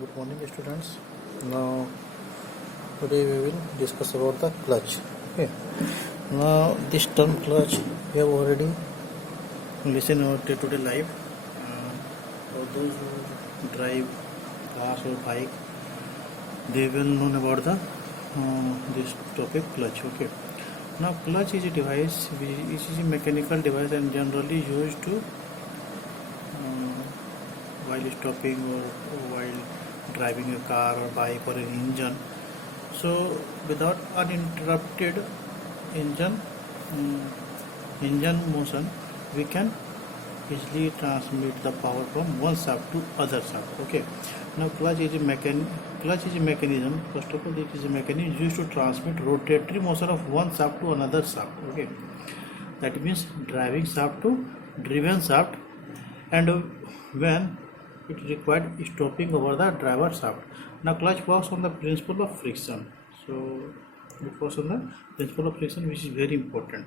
Good morning, students. Now, today we will discuss about the clutch. Okay. Now, this term clutch we have already listened about today live. For those who drive cars or bike, they will know about the this topic clutch. Okay. Now, clutch is a device which is a mechanical device and generally used to while stopping or while driving a car or bike or an engine. So without uninterrupted engine engine motion, we can easily transmit the power from one shaft to other shaft. Okay. Now clutch is a mechanism. First of all, it is a mechanism used to transmit rotatory motion of one shaft to another shaft. Okay. That means driving shaft to driven shaft, and when it required stopping over the driver shaft. Now clutch works on the principle of friction. So it works on the principle of friction, which is very important.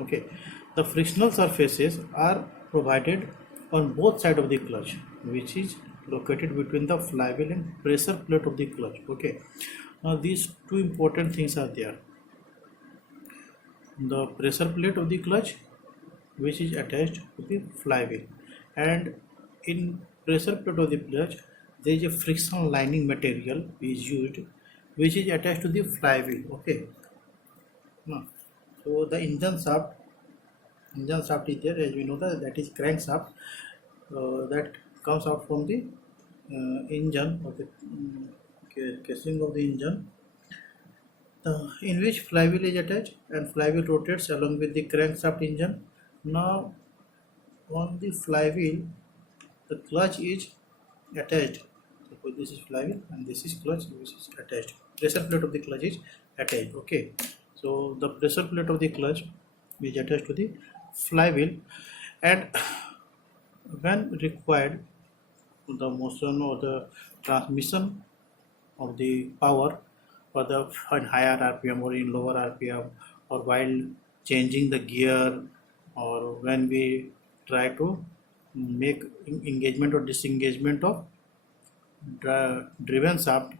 Okay, the frictional surfaces are provided on both sides of the clutch, which is located between the flywheel and pressure plate of the clutch. Okay, now these two important things are there. The pressure plate of the clutch, which is attached to the flywheel, and in pressure plate of the clutch there is a friction lining material is used, which is attached to the flywheel. Okay. Now, so the engine shaft is there, as we know that is crankshaft that comes out from the engine or the casing of the engine, in which flywheel is attached, and flywheel rotates along with the crankshaft engine. Now on the flywheel the clutch is attached. So this is flywheel and this is clutch, which is attached. Pressure plate of the clutch is attached. Okay, so the pressure plate of the clutch is attached to the flywheel, and when required, the motion or the transmission of the power for the in higher RPM or in lower RPM, or while changing the gear, or when we try to make engagement or disengagement of driven shaft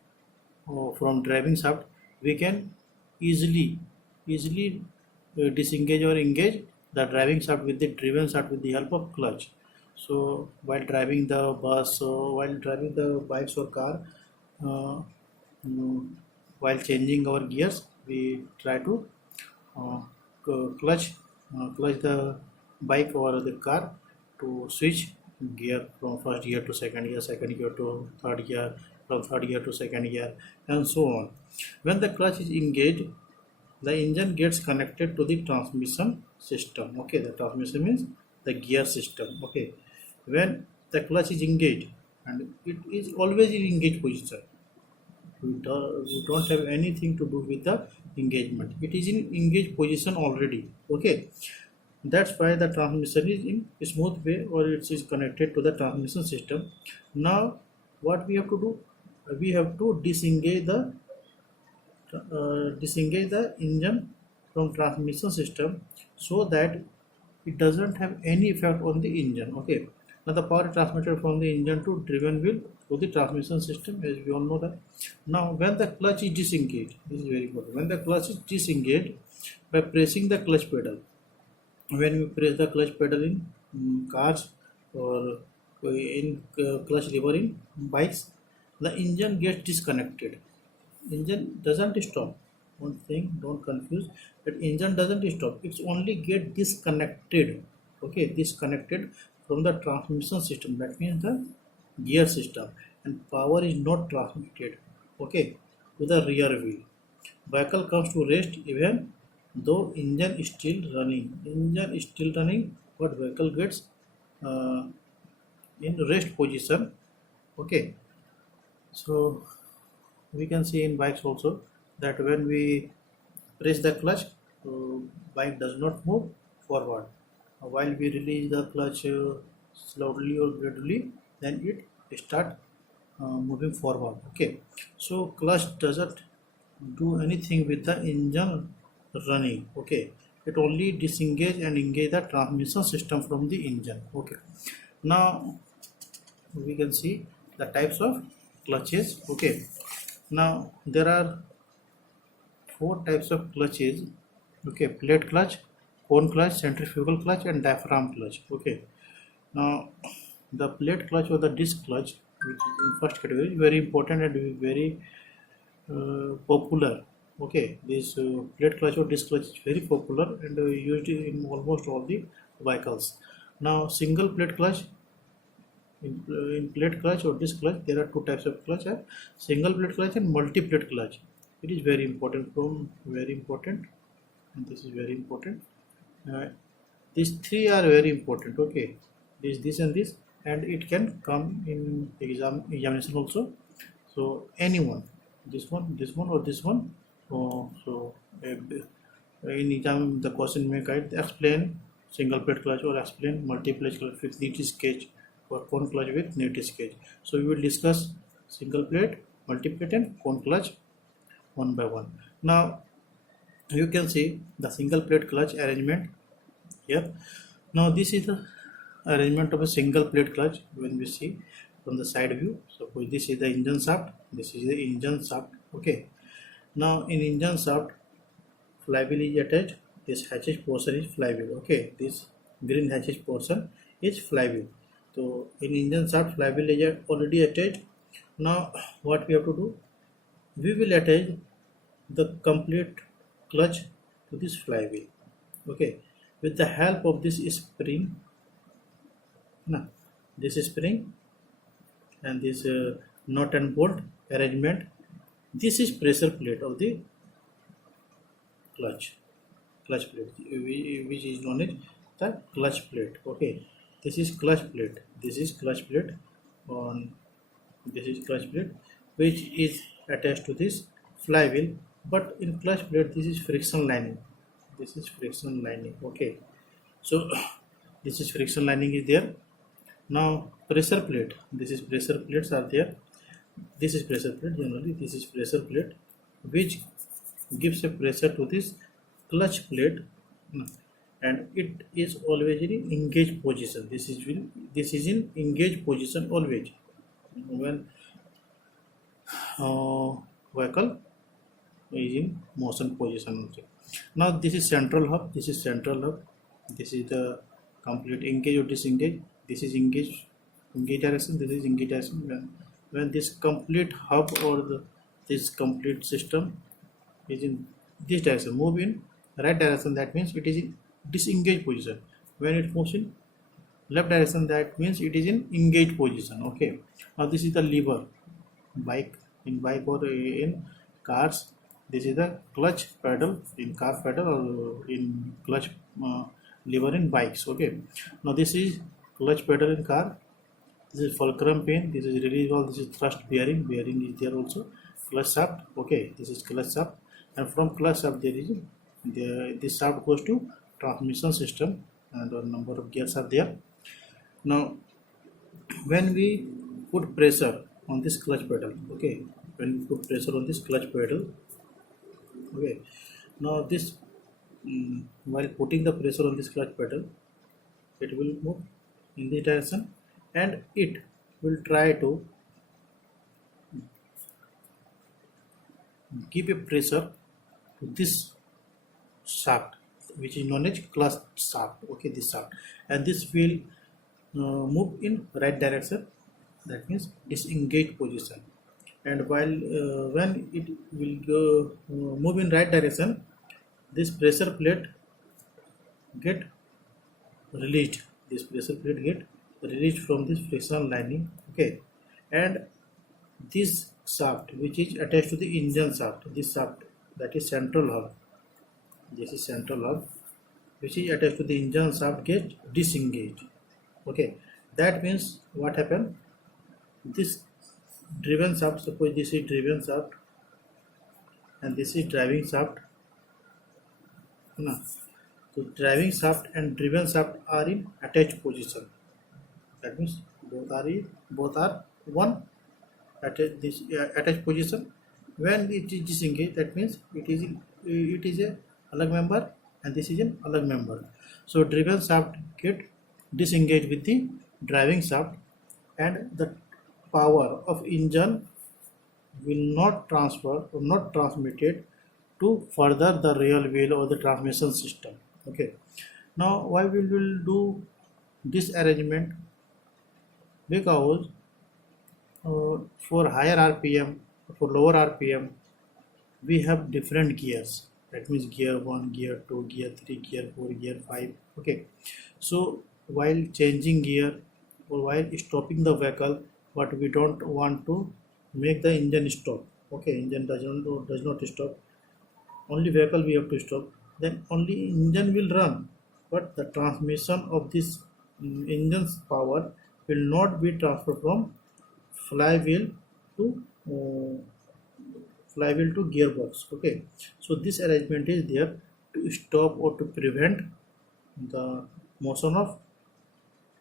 or from driving shaft, we can easily disengage or engage the driving shaft with the driven shaft with the help of clutch. So while driving the bus or while driving the bikes or car, uh, while changing our gears, we try to uh, clutch the bike or the car to switch gear from first gear to second gear to third gear, from third gear to second gear, and so on. When the clutch is engaged, the engine gets connected to the transmission system. Okay, the transmission means the gear system. Okay, when the clutch is engaged, and it is always in engaged position, we don't have anything to do with the engagement. It is in engaged position already. Okay, that's why the transmission is in a smooth way, or it is connected to the transmission system. Now what we have to do, we have to disengage the engine from transmission system, so that it doesn't have any effect on the engine. Okay, now the power is transmitted from the engine to driven wheel to the transmission system, as we all know that. Now when the clutch is disengaged, this is very important. When the clutch is disengaged, by pressing the clutch pedal, when we press the clutch pedal in cars, or in clutch lever in bikes, the engine gets disconnected. Engine doesn't stop. One thing, don't confuse, that engine doesn't stop, it's only get disconnected. Okay, disconnected from the transmission system, that means the gear system, and power is not transmitted, okay, to the rear wheel. Vehicle comes to rest even though engine is still running, but vehicle gets uh, in rest position. Okay, so we can see in bikes also that when we press the clutch, bike does not move forward. While we release the clutch slowly or gradually, then it start moving forward. Okay, so clutch doesn't do anything with the engine running. Okay, it only disengage and engage the transmission system from the engine. Okay, now we can see the types of clutches. Okay, now there are 4 types of clutches. Okay, plate clutch, cone clutch, centrifugal clutch, and diaphragm clutch. Okay, now the plate clutch or the disc clutch, which is in first category, is very important and very popular. Okay, this plate clutch or disc clutch is very popular and used in almost all the vehicles. Now single plate clutch, in plate clutch or disc clutch there are 2 types of clutch, single plate clutch and multi plate clutch. It is very important, and this is very important. uh, these 3 are very important. Okay, this and this, and it can come in examination also. So anyone, this one or this one. In exam the question may guide explain single plate clutch or explain multi plate clutch with neat sketch or cone clutch with neat sketch. So we will discuss single plate, multi plate, and cone clutch one by one. Now you can see the single plate clutch arrangement here. Now this is the arrangement of a single plate clutch when we see from the side view. So this is the engine shaft, this is the engine shaft. Okay, now in engine shaft flywheel is attached, this hatches portion is flywheel. Okay, this green hatches portion is flywheel. So in engine shaft flywheel is already attached. Now what we have to do, we will attach the complete clutch to this flywheel. Okay, with the help of this spring, this spring and this nut and bolt arrangement. This is pressure plate of the clutch plate, which is known as the clutch plate. Okay, this is clutch plate, this is clutch plate on this is clutch plate which is attached to this flywheel. But in clutch plate this is friction lining, this is friction lining. Okay, so this is friction lining is there. Now pressure plate, this is pressure plates are there, this is pressure plate, generally this is pressure plate which gives a pressure to this clutch plate, and it is always in engaged position. This is in engaged position always when vehicle is in motion position. Now this is central hub, this is central hub, this is the complete engage or disengage, this is engage direction, this is engage direction. When this complete hub or this complete system is in this direction, move in right direction, that means it is in disengaged position. When it moves in left direction, that means it is in engaged position. Okay, now this is the lever, in bike or in cars, this is the clutch pedal in car, pedal or in clutch lever in bikes. Okay, now this is clutch pedal in car, this is fulcrum pin, this is release valve, this is thrust bearing is there also, clutch shaft. Okay, this is clutch shaft, and from clutch shaft this shaft goes to transmission system, and a number of gears are there. Now when we put pressure on this clutch pedal, okay, when we put pressure on this clutch pedal, okay, now this while putting the pressure on this clutch pedal, it will move in this direction and it will try to give a pressure to this shaft which is known as clutch shaft. Okay, this shaft, and this will move in right direction, that means disengaged position. And while when it will go move in right direction, this pressure plate get released, from this friction lining. Okay, and this shaft which is attached to the engine shaft, this shaft, that is central hub, this is central hub which is attached to the engine shaft, get disengaged. Okay, that means what happened, this driven shaft, suppose this is driven shaft and this is driving shaft. So driving shaft and driven shaft are in attached position, that means both are one attached position. When it is disengaged, that means it is a alag member and this is an alag member. So driven shaft get disengaged with the driving shaft, and the power of engine will not transfer or not transmitted to further the real wheel or the transmission system. Okay, now why we will do this arrangement? Because for higher rpm, for lower rpm, we have different gears. That means gear 1, gear 2, gear 3, gear 4, gear 5. Okay, so while changing gear or while stopping the vehicle, but we don't want to make the engine stop. Okay, engine does not stop, only vehicle we have to stop, then only engine will run, but the transmission of this engine's power will not be transferred from flywheel to uh, flywheel to gearbox. Okay, so this arrangement is there to stop or to prevent the motion of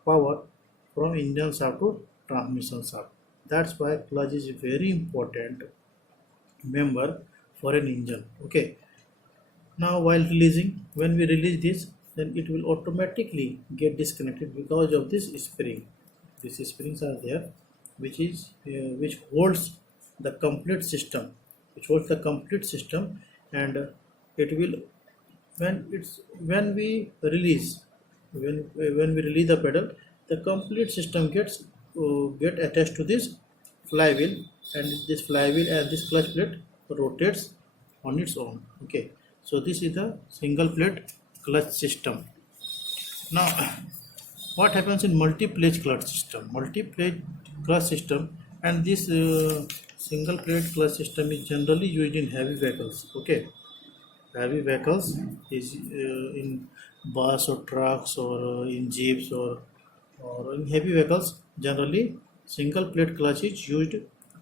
power from engine shaft to transmission shaft. That's why clutch is a very important member for an engine. Okay, now while releasing, when we release this, then it will automatically get disconnected because of this spring. These springs are there, which holds the complete system, and it will, when we release, when we release the pedal, the complete system get attached to this flywheel, and this flywheel and this clutch plate rotates on its own. Okay, so this is the single plate clutch system. Now what happens in multi-plate clutch system? And this single plate clutch system is generally used in heavy vehicles. Okay, heavy vehicles is in bus or trucks or in jeeps or in heavy vehicles. Generally single plate clutch is used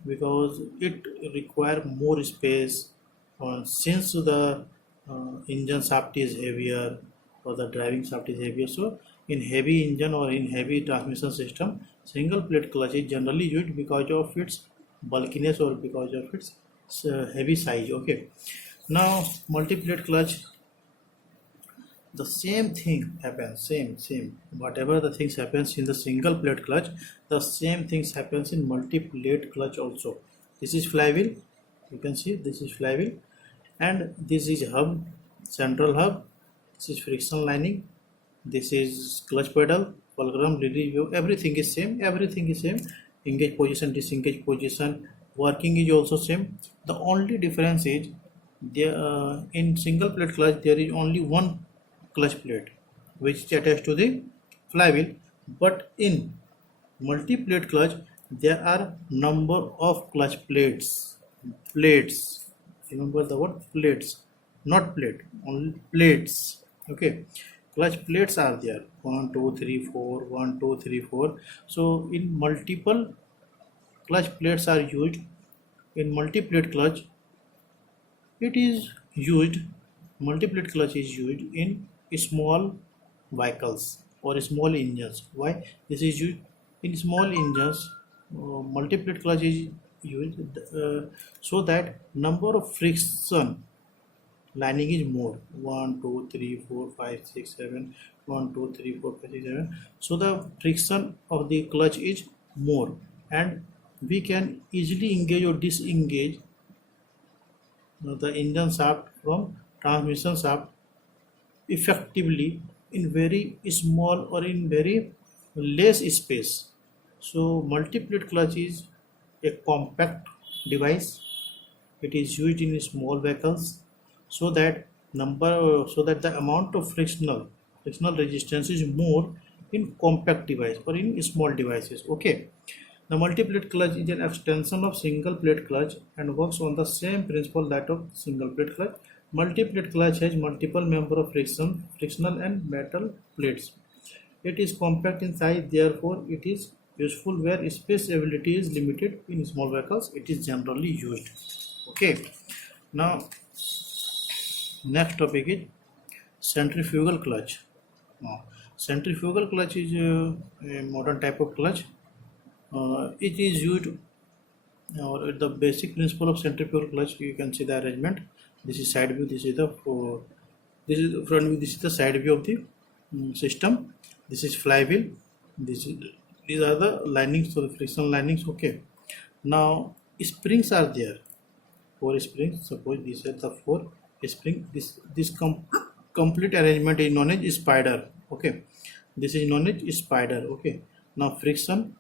because it require more space, since the engine shaft is heavier or the driving shaft is heavier. So in heavy engine or in heavy transmission system, single plate clutch is generally used because of its bulkiness or because of its heavy size. Okay, now multi-plate clutch, the same thing happens, same whatever the things happens in the single plate clutch, the same things happens in multi-plate clutch also. This is flywheel, you can see this is flywheel, and this is hub, central hub, this is friction lining, this is clutch pedal, fulcrum, release valve, everything is same. Engage position, disengage position, working is also same. The only difference is there, in single plate clutch there is only one clutch plate which is attached to the flywheel, but in multi-plate clutch there are number of clutch plates. Remember the word plates, not plate, only plates. Okay, clutch plates are there, 1 2 3 4, 1 2 3 4. So in multiple clutch plates are used. In multi-plate clutch it is used, multi-plate clutch is used in small vehicles or small engines. Why this is used in small engines? Multi-plate clutch is used so that number of friction lining is more, 1 2 3 4 5 6 7, 1 2 3 4 5 6 7. So the friction of the clutch is more, and we can easily engage or disengage the engine shaft from transmission shaft effectively in very small or in very less space. So multi-plate clutch is a compact device. It is used in small vehicles so that the amount of frictional resistance is more in compact device or in small devices. Okay, the multi-plate clutch is an extension of single plate clutch and works on the same principle that of single plate clutch. Multi-plate clutch has multiple member of frictional and metal plates. It is compact in size, therefore it is useful where space availability is limited. In small vehicles it is generally used. Okay, now next topic is centrifugal clutch. Now, centrifugal clutch is a modern type of clutch. It is used, or the basic principle of centrifugal clutch, you can see the arrangement. This is side view, this is the front view, this is the side view of the system. This is flywheel, this is These are the linings, so the friction linings. Okay, now springs are there, four springs. Suppose these are the four spring. This complete arrangement is known as spider. Okay, this is known as spider. Okay, now friction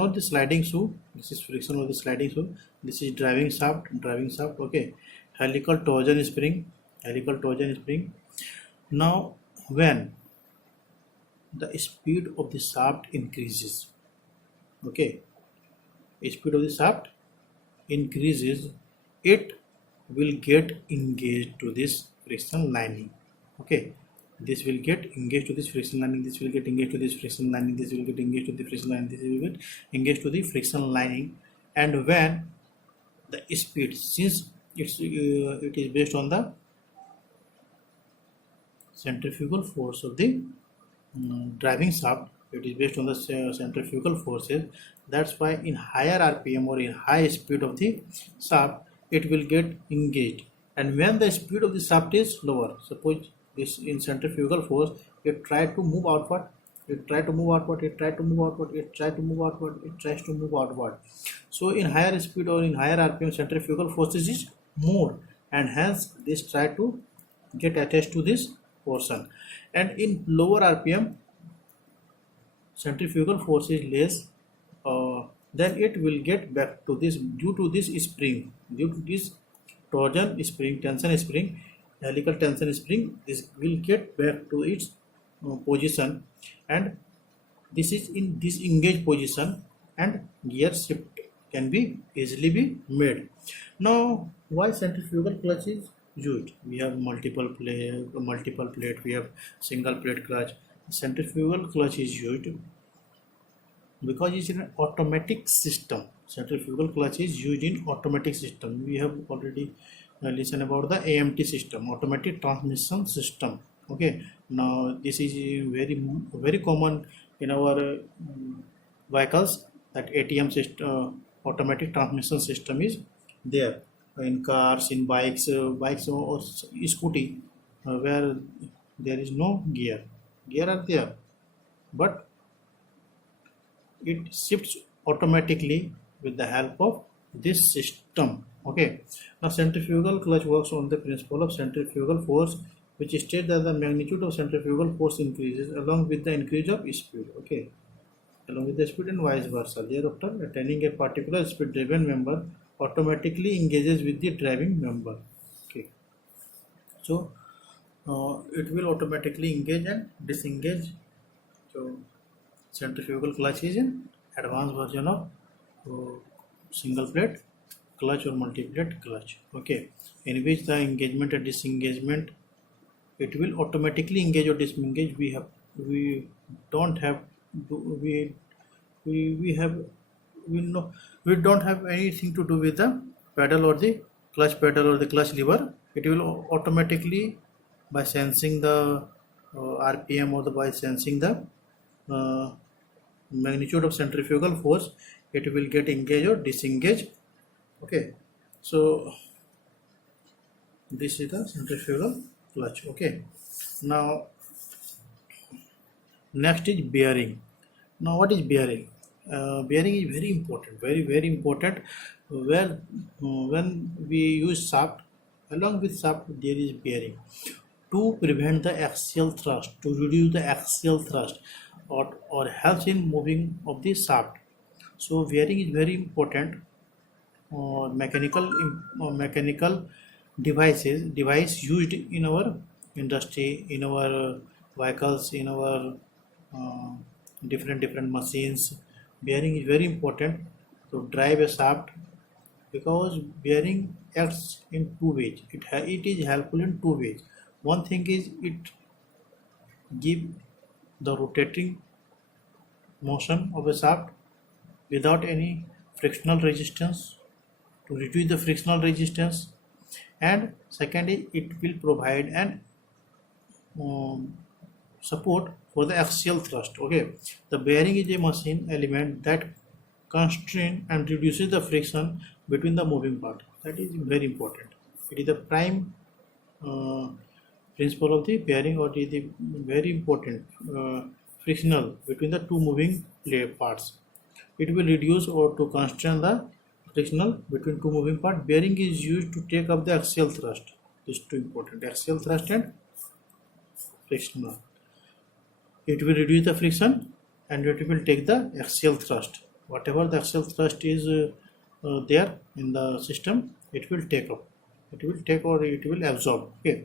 of the sliding shoe. This is friction of the sliding shoe. This is driving shaft. Okay, helical torsion spring. Now when the speed of the shaft increases, okay, speed of the shaft increases, it will get engaged to this friction lining. Okay, this will get engaged to this friction lining, this will get engaged to this friction lining, this will get engaged to the friction lining, this will get engaged to the friction lining. And when the speed, since it is based on the centrifugal force of the driving shaft, it is based on the centrifugal forces. That's why in higher rpm or in high speed of the shaft, it will get engaged. And when the speed of the shaft is lower, suppose this in centrifugal force, it try to move outward, it try to move outward, it try to move outward, it try to move outward, it tries to move outward. So in higher speed or in higher rpm, centrifugal forces is more, and hence this try to get attached to this portion. And in lower rpm, centrifugal force is less, then it will get back to this due to this spring, due to this torsion spring, tension spring, helical tension spring. This will get back to its position, and this is in disengaged position, and gear shift can be easily be made. Now why centrifugal clutch is used? We have multiple plate, we have single plate clutch. Centrifugal clutch is used because it's an automatic system. Centrifugal clutch is used in automatic system. We have already listened about the AMT system, automatic transmission system. Okay, now this is very common in our vehicles, that ATM system, automatic transmission system is there in cars, in bikes, or scooty, where there is no gear. Gear are there, but it shifts automatically with the help of this system. Okay, now centrifugal clutch works on the principle of centrifugal force, which states that the magnitude of centrifugal force increases along with the increase of speed. Okay, along with the speed and vice versa. Thereafter, attaining a particular speed driven member automatically engages with the driving member. Okay, so it will automatically engage and disengage. So centrifugal clutch is an advanced version of single plate clutch or multi plate clutch. Okay, in which the engagement and disengagement, it will automatically engage or disengage. We don't have we don't have anything to do with the pedal or the clutch pedal or the clutch lever. It will automatically, by sensing the rpm, or by sensing the uh, magnitude of centrifugal force, it will get engaged or disengaged. Okay, so this is the centrifugal clutch. Okay, now next is bearing. Now what is bearing? Bearing is very important, very important. Where when we use shaft, along with shaft there is bearing, to prevent the axial thrust, to reduce the axial thrust, or helps in moving of the shaft. So bearing is very important. Mechanical device used in our industry, in our vehicles, in our uh, different machines. Bearing is very important to drive a shaft, because bearing acts in two ways. It is helpful in two ways. One thing is, it give the rotating motion of a shaft without any frictional resistance, to reduce the frictional resistance. And secondly, it will provide an um, support for the axial thrust. Okay, the bearing is a machine element that constrain and reduces the friction between the moving part. That is very important. It is the prime uh, principle of the bearing, or it is the very important frictional between the two moving parts. It will reduce or to constrain the frictional between two moving parts. Bearing is used to take up the axial thrust. This is too important. Axial thrust and frictional. It will reduce the friction and it will take the axial thrust. Whatever the axial thrust is there in the system, it will take up. It will take or it will absorb. Okay,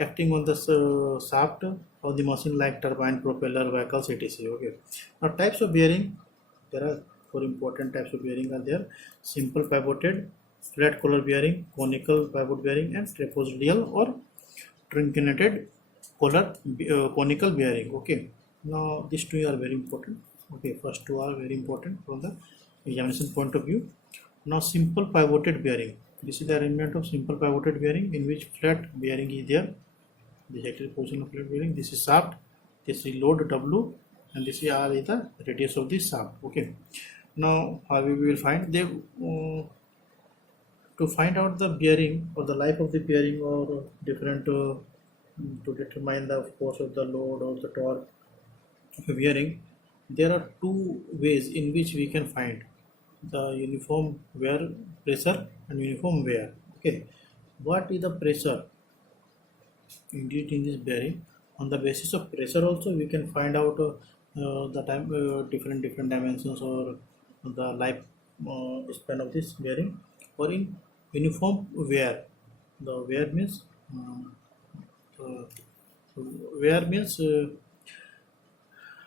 acting on the shaft of the machine like turbine, propeller, vehicles, etc. Okay. Now types of bearing. There are four important types of bearing are there: simple pivoted, flat collar bearing, conical pivot bearing, and trapezoidal or truncated collar conical bearing. Okay. Now these two are very important. Okay, first two are very important from the examination point of view. Now simple pivoted bearing. This is the arrangement of simple pivoted bearing in which flat bearing is there. This actual position of flat bearing. This is shaft. This is load W, and this is R is the radius of the shaft. Okay. Now how we will find they to find out the bearing or the life of the bearing or different to determine the force of the load or the torque of a bearing. There are two ways in which we can find the uniform wear pressure and uniform wear. Okay, what is the pressure induced in this bearing? On the basis of pressure also we can find out the time different dimensions or the life span of this bearing. Or in uniform wear, the wear means uh, wear means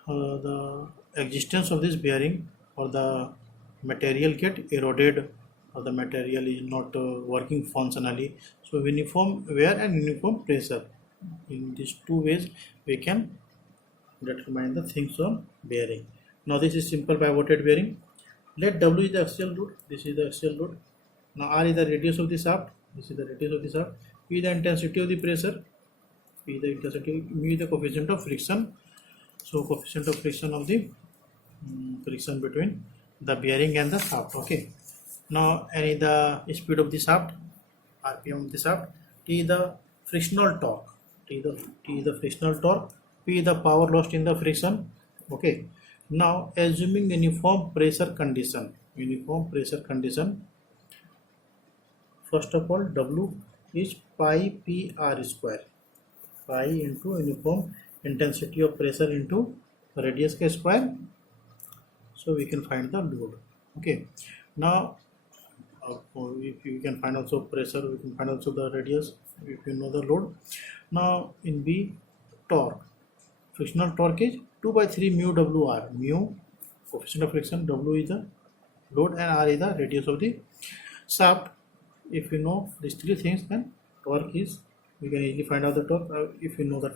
the existence of this bearing or the material get eroded or the material is not working functionally. So uniform wear and uniform pressure, in these two ways we can determine the things on bearing. Now this is simple pivoted bearing. Let W is the axial load, this is the axial load. Now R is the radius of the shaft, this is the radius of the shaft. P is the intensity of the pressure, P is the intensity, mu is the coefficient of friction. So coefficient of friction of the friction between the bearing and the shaft. Okay. Now any the speed of the shaft, RPM of the shaft. T is the frictional torque. T is the frictional torque. P is the power lost in the friction. Okay. Now assuming uniform pressure condition. Uniform pressure condition. First of all, W is pi P R square. Pi into uniform intensity of pressure into radius के square. So we can find the load. Okay. Now if you can find also pressure, we can find also the radius if you know the load. Now in B, torque. Frictional torque is 2 by 3 mu WR. Mu coefficient of friction, W is the load and R is the radius of the shaft. If you know these three things, then torque is, we can easily find out the torque if you know the